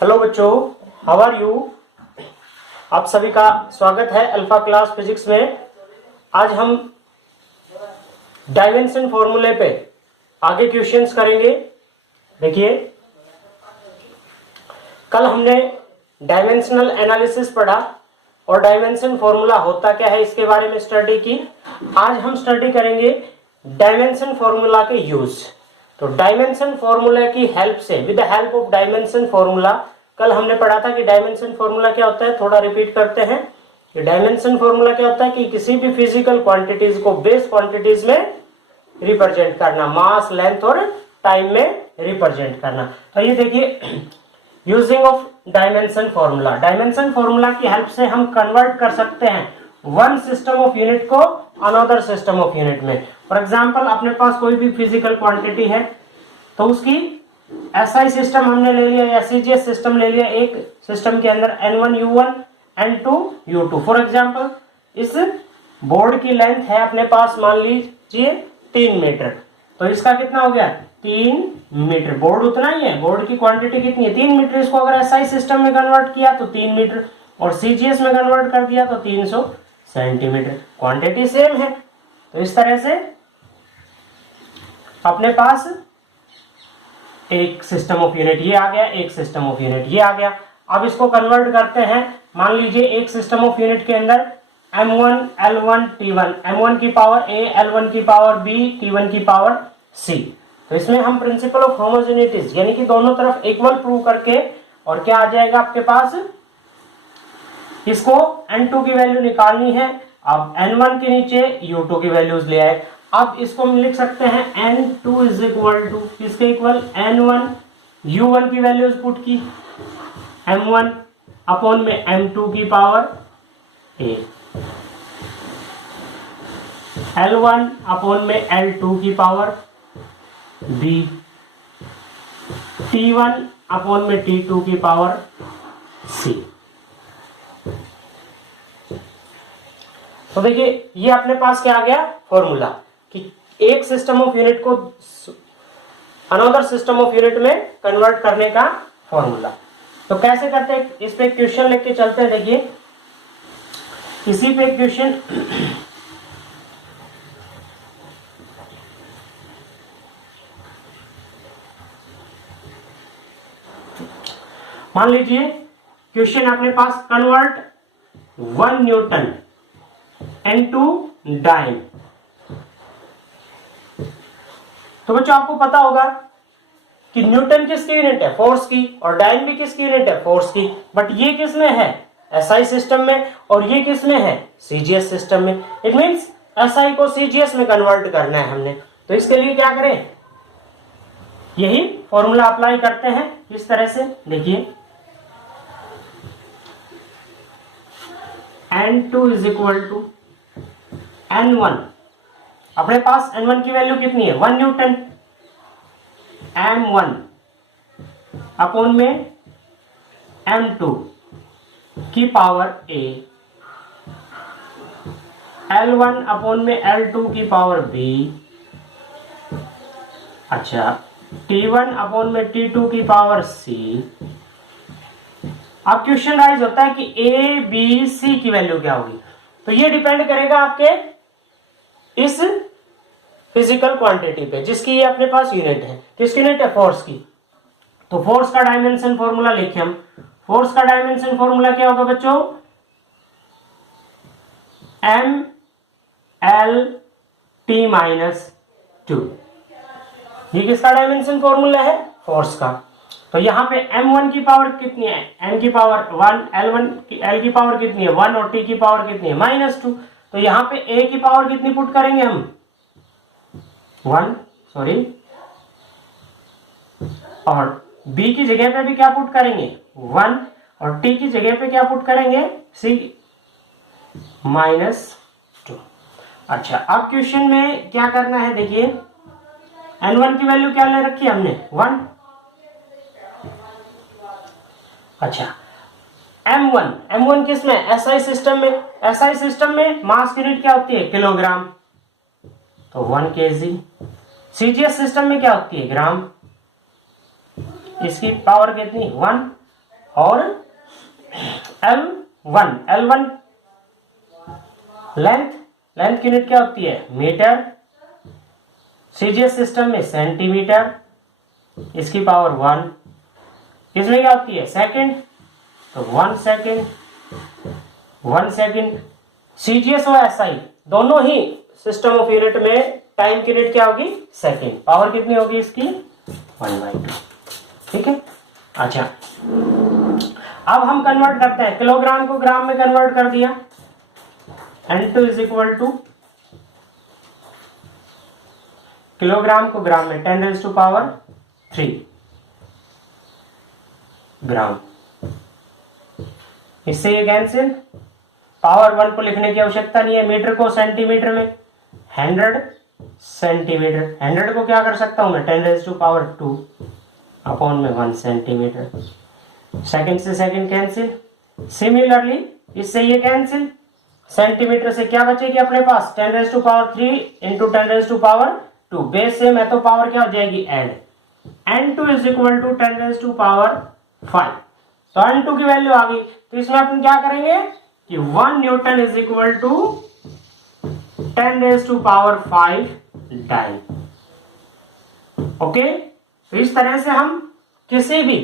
Hello बच्चों, how are you. आप सभी का स्वागत है अल्फा क्लास फिजिक्स में। आज हम डायमेंशन फॉर्मूले पे आगे क्वेश्चंस करेंगे। देखिए, कल हमने डायमेंशनल एनालिसिस पढ़ा और डायमेंशन फॉर्मूला होता क्या है इसके बारे में स्टडी की। आज हम स्टडी करेंगे डायमेंशन फॉर्मूला के यूज। तो डायमेंशन फॉर्मूला की हेल्प से, with the help of dimension formula, कल हमने पढ़ा था कि डायमेंशन फॉर्मूला क्या होता है। थोड़ा रिपीट करते हैं कि डायमेंशन फॉर्मूला क्या होता है कि किसी भी फिजिकल क्वांटिटीज को बेस क्वांटिटीज में रिप्रेजेंट करना, मास, लेंथ और टाइम में रिप्रेजेंट करना। तो ये देखिए, using of dimension formula, dimension formula की हेल्प से हम कन्वर्ट कर सकते हैं वन सिस्टम ऑफ यूनिट को अनदर सिस्टम ऑफ यूनिट में। फॉर एग्जांपल, अपने पास कोई भी फिजिकल क्वांटिटी है तो उसकी एसआई सिस्टम हमने ले लिया या सीजीएस सिस्टम ले लिया। एक सिस्टम के अंदर N1 U1 N2 U2। For example, इस बोर्ड की लेंथ है अपने पास, मान लीजिए 3 मीटर, तो इसका कितना हो गया 3 मीटर। बोर्ड उतना ही है, बोर्ड की क्वांटिटी कितनी है 3 मीटर। इसको अगर एसआई सिस्टम में कन्वर्ट किया तो 3 मीटर और सीजीएस में कन्वर्ट कर दिया तो 300 सेंटीमीटर। क्वांटिटी सेम है। तो इस तरह से अपने पास एक सिस्टम ऑफ यूनिट ये आ गया, एक सिस्टम ऑफ यूनिट ये आ गया। अब इसको कन्वर्ट करते हैं। मान लीजिए एक सिस्टम ऑफ यूनिट के अंदर M1 L1 T1, M1 की पावर A, L1 की पावर B, T1 की पावर C। तो इसमें हम प्रिंसिपल ऑफ होमोजेनिटीज यानी कि दोनों तरफ इक्वल प्रूव करके, और क्या आ जाएगा आपके पास, इसको N2 की वैल्यू निकालनी है। अब N1 के नीचे U2 की वैल्यूज ले आए। अब इसको हम लिख सकते हैं N2 इज इक्वल टू किसके इक्वल, N1 U1 की वैल्यूज पुट की, M1 अपॉन में M2 की पावर A, L1 अपॉन में L2 की पावर B, T1 अपॉन में T2 की पावर C। तो देखिए, ये अपने पास क्या आ गया फॉर्मूला कि एक सिस्टम ऑफ यूनिट को अनदर सिस्टम ऑफ यूनिट में कन्वर्ट करने का फॉर्मूला। तो कैसे करते हैं, इस पे क्वेश्चन लेके चलते हैं। देखिए, इसी पे क्वेश्चन मान लीजिए क्वेश्चन अपने पास, कन्वर्ट 1 न्यूटन इनटू डाइम। तो बच्चों, आपको पता होगा कि न्यूटन किसकी यूनिट है, फोर्स की, और डाइम भी किसकी यूनिट है, फोर्स की। बट ये किस में है, एसआई सिस्टम में, और ये किस में है, सीजीएस सिस्टम में। इट मींस एसआई को सीजीएस में कन्वर्ट करना है हमने। तो इसके लिए क्या करें, यही फॉर्मूला अप्लाई करते हैं इस तरह से। देखिए, N2 is equal to N1, अपने पास N1 की वैल्यू कितनी है 1 न्यूटन, M1 अपॉन में M2 की पावर A, L1 अपॉन में L2 की पावर B, अच्छा, T1 अपॉन में T2 की पावर C। अब क्वेश्चन राइज होता है कि A, B, C की वैल्यू क्या होगी। तो ये डिपेंड करेगा आपके इस फिजिकल क्वांटिटी पे जिसकी ये अपने पास यूनिट है। किसकी यूनिट है, फोर्स की। तो फोर्स का डायमेंशन फॉर्मूला लिखे हम। फोर्स का डायमेंशन फॉर्मूला क्या होगा बच्चों, M-L-T-2। ये किसका डायमेंशन फॉर्मूला है, फोर्स का। तो यहां पे M1 की पावर कितनी है, M की पावर 1, L की पावर कितनी है 1 और T की पावर कितनी है -2। तो यहां पे A की पावर कितनी पुट करेंगे हम 1, सॉरी, और B की जगह पे भी क्या पुट करेंगे 1, और T की जगह पे क्या पुट करेंगे C -2। अच्छा, अब क्वेश्चन में क्या करना है, देखिए N1 की वैल्यू क्या ले रखी है हमने 1। अच्छा, M1 किस में, एसआई सिस्टम में। एसआई सिस्टम में मास यूनिट क्या होती है, किलोग्राम, तो 1 kg। सीजीएस सिस्टम में क्या होती है, ग्राम। इसकी पावर कितनी 1 और L1 लेंथ की यूनिट क्या होती है मीटर, सीजीएस सिस्टम में सेंटीमीटर, इसकी पावर 1, इसमें क्या होती है सेकंड, तो 1 सेकंड, सीजीएस और एसआई दोनों ही सिस्टम ऑफ यूनिट में टाइम की यूनिट क्या होगी सेकंड, पावर कितनी होगी इसकी 1/2, ठीक है। अच्छा अब हम कन्वर्ट करते हैं, किलोग्राम को ग्राम में कन्वर्ट कर दिया, N2 is equal two kilogram को ग्राम में 10⁻³ ग्राम, इससे ये कैंसिल, पावर 1 को लिखने की आवश्यकता नहीं है, मीटर को सेंटीमीटर में 100 सेंटीमीटर, 100 को क्या कर सकता हूं मैं 10⁻² अपॉन में 1 सेंटीमीटर, सेकंड से सेकंड कैंसिल, सिमिलरली इससे ये कैंसिल, सेंटीमीटर से क्या बचेगी अपने पास 10⁻³ इंटू 10⁻², बेस सेम है तो पावर क्या हो जाएगी add, N2 is equal to 10⁵ तो N2 की वैल्यू आ गई, तो इसमें अपन क्या करेंगे कि 1 newton is equal to 10⁵ dyne, okay. तो इस तरह से हम किसी भी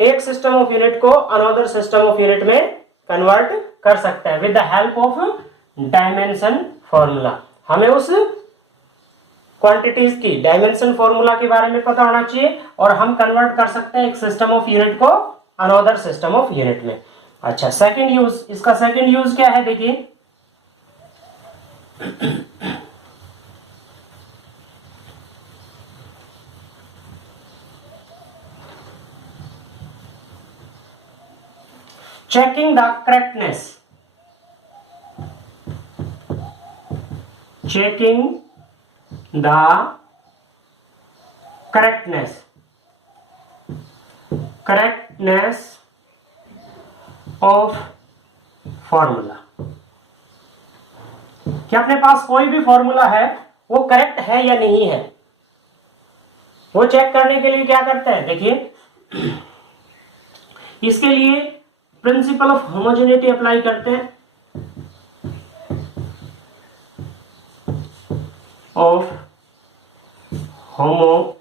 एक सिस्टम ऑफ यूनिट को अनदर सिस्टम ऑफ यूनिट में कन्वर्ट कर सकते हैं with the help of dimension formula. हमें उस क्वांटिटीज की डायमेंशन फॉर्मूला के बारे में पता होना चाहिए और हम कन्वर्ट कर सकते हैं एक सिस्टम ऑफ यूनिट को अनदर सिस्टम ऑफ यूनिट में। अच्छा सेकंड यूज, इसका सेकंड यूज क्या है देखिए, checking the correctness of formula, कि अपने पास कोई भी फॉर्मूला है वो करेक्ट है या नहीं है, वो चेक करने के लिए क्या करते हैं देखिए, इसके लिए प्रिंसिपल ऑफ होमोजेनिटी अप्लाई करते हैं, ऑफ होमोजेनिटी,